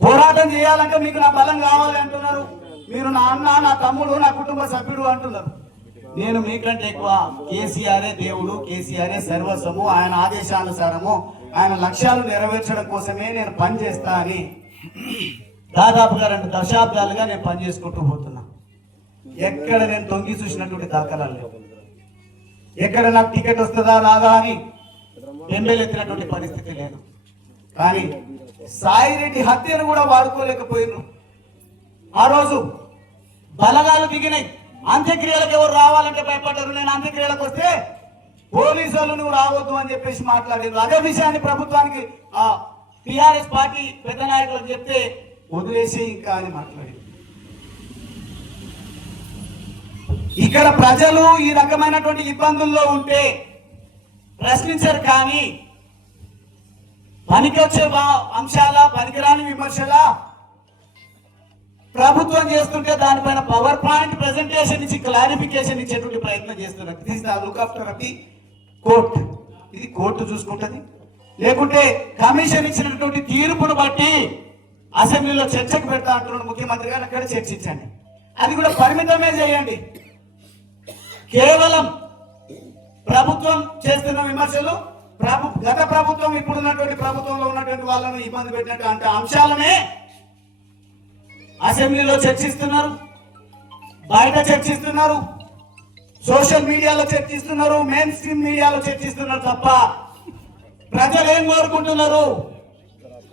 పోరాటం చేయాలంటే మీకు నా బలం కావాలి అంటున్నారు. మీరు నా అన్న, నా తమ్ముడు, నా కుటుంబ సభ్యుడు అంటున్నారు. నేను మీకంటే ఎక్కువ. కేసీఆరే దేవుడు, కేసీఆరే సర్వస్వము, ఆయన ఆదేశానుసారము ఆయన లక్ష్యాలు నెరవేర్చడం కోసమే నేను పనిచేస్తా అని దాదాపుగా 2 దశాబ్దాలుగా నేను పనిచేసుకుంటూ పోతున్నా. ఎక్కడ నేను తొంగి చూసినటువంటి దాఖలాలు లేవు. ఎక్కడ నాకు టికెట్ వస్తుందా రాదా అని ఎమ్మెల్యేతినటువంటి పరిస్థితి లేదు. కానీ సాయిరెడ్డి హత్యను కూడా వాడుకోలేకపోయినారు. ఆ రోజు బలగాలు దిగినాయి. అంత్యక్రియలకు ఎవరు రావాలంటే భయపడ్డారు. నేను అంత్యక్రియలకు వస్తే పోలీసు వాళ్ళు నువ్వు రావద్దు అని చెప్పేసి మాట్లాడారు. అదే విషయాన్ని ప్రభుత్వానికి టిఆర్ఎస్ పార్టీ పెద్ద నాయకులకు చెప్తే వదిలేసి ఇంకా అని మాట్లాడారు. ఇక్కడ ప్రజలు ఈ రకమైనటువంటి ఇబ్బందుల్లో ఉంటే ప్రశ్నించారు. కానీ పనికొచ్చే అంశాల, పనికిరాని విమర్శల ప్రభుత్వం చేస్తుంటే దానిపైన పవర్ పాయింట్ ప్రెజెంటేషన్ ఇచ్చి క్లారిఫికేషన్ ఇచ్చేటువంటి ప్రయత్నం చేస్తున్నారు. This is the look after the court. ఇది కోర్టు చూసుకుంటది. లేకుంటే కమిషన్ ఇచ్చినటువంటి తీర్పును బట్టి అసెంబ్లీలో చర్చకు పెడతా అంటున్నాడు ముఖ్యమంత్రి గారు. అక్కడ చర్చించండి. అది కూడా పరిమితమే చేయండి. కేవలం ప్రభుత్వం చేస్తున్న విమర్శలు, గత ప్రభుత్వం ఇప్పుడున్నటువంటి ప్రభుత్వంలో ఉన్నటువంటి వాళ్ళను ఇబ్బంది పెట్టినట్టు అంటే అంశాలనే అసెంబ్లీలో చర్చిస్తున్నారు, బయట చర్చిస్తున్నారు, సోషల్ మీడియాలో చర్చిస్తున్నారు, మెయిన్ స్ట్రీమ్ మీడియాలో చర్చిస్తున్నారు తప్ప ప్రజలు ఏం కోరుకుంటున్నారు?